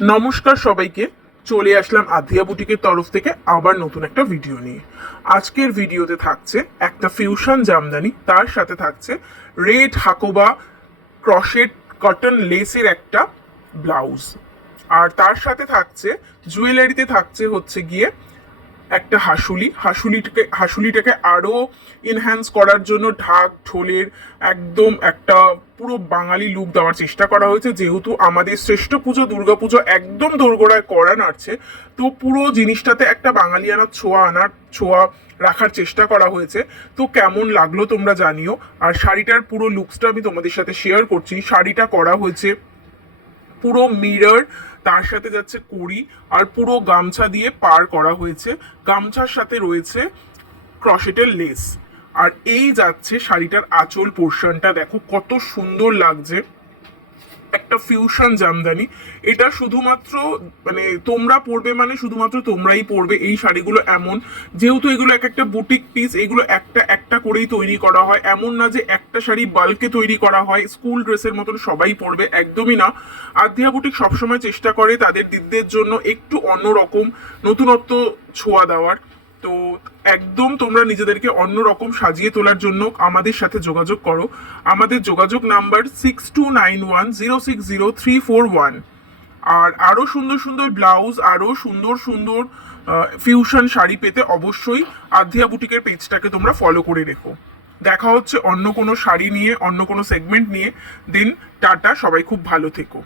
নমস্কার সবাইকে, চলে আসলাম আধিয়া বুটিকের তরফ থেকে আবার নতুন একটা ভিডিও নিয়ে। আজকের ভিডিওতে থাকছে একটা ফিউশন জামদানি, তার সাথে থাকছে রেড হাকোবা ক্রশেট কটন লেসের একটা ব্লাউজ, আর তার সাথে থাকছে জুয়েলারিতে থাকছে হচ্ছে গিয়ে একটা হাসুলিটাকে আরো এনহ্যান্স করার জন্য ঢাক ঢোলের একদম একটা পুরো বাঙালি লুক দেওয়ার চেষ্টা করা হয়েছে। যেহেতু আমাদের শ্রেষ্ঠ পুজো দুর্গাপুজো একদম দোরগোড়ায় করা নাড়ছে, তো পুরো জিনিসটাতে একটা বাঙালিয়ানার ছোঁয়া রাখার চেষ্টা করা হয়েছে। তো কেমন লাগলো তোমরা জানিও। আর শাড়িটার পুরো লুকসটা আমি তোমাদের সাথে শেয়ার করছি। শাড়িটা করা হয়েছে পুরো মিরর, তার সাথে যাচ্ছে কড়ি, আর পুরো গামছা দিয়ে পার করা হয়েছে। গামছার সাথে রয়েছে ক্রশেটের লেস। আর এই যাচ্ছে শাড়িটার আঁচল পোর্শনটা, দেখো কত সুন্দর লাগছে। একটা ফিউশন জামদানি, এটা শুধুমাত্র মানে তোমরা পরবে, মানে শুধুমাত্র তোমরাই পরবে এই শাড়িগুলো। এমন যেহেতু এগুলো এক একটা বুটিক পিস, এগুলো একটা একটা করেই তৈরি করা হয়, এমন না যে একটা শাড়ি বাল্কে তৈরি করা হয় স্কুল ড্রেসের মতন সবাই পরবে, একদমই না। আধিয়া বুটিক সবসময় চেষ্টা করে তাদের দিদিদের জন্য একটু অন্যরকম নতুনত্ব ছোঁয়া দেওয়ার। তো একদম তোমরা নিজেদেরকে অন্যরকম সাজিয়ে তোলার জন্য আমাদের সাথে যোগাযোগ করো। আমাদের যোগাযোগ নাম্বার 6291060341। আর আরো সুন্দর সুন্দর ব্লাউজ, আরো সুন্দর সুন্দর ফিউশন শাড়ি পেতে অবশ্যই আধিয়া বুটিকের পেজটাকে তোমরা ফলো করে রেখো। দেখা হচ্ছে অন্য কোনো শাড়ি নিয়ে, অন্য কোনো সেগমেন্ট নিয়ে। দিন টাটা, সবাই খুব ভালো থেকো।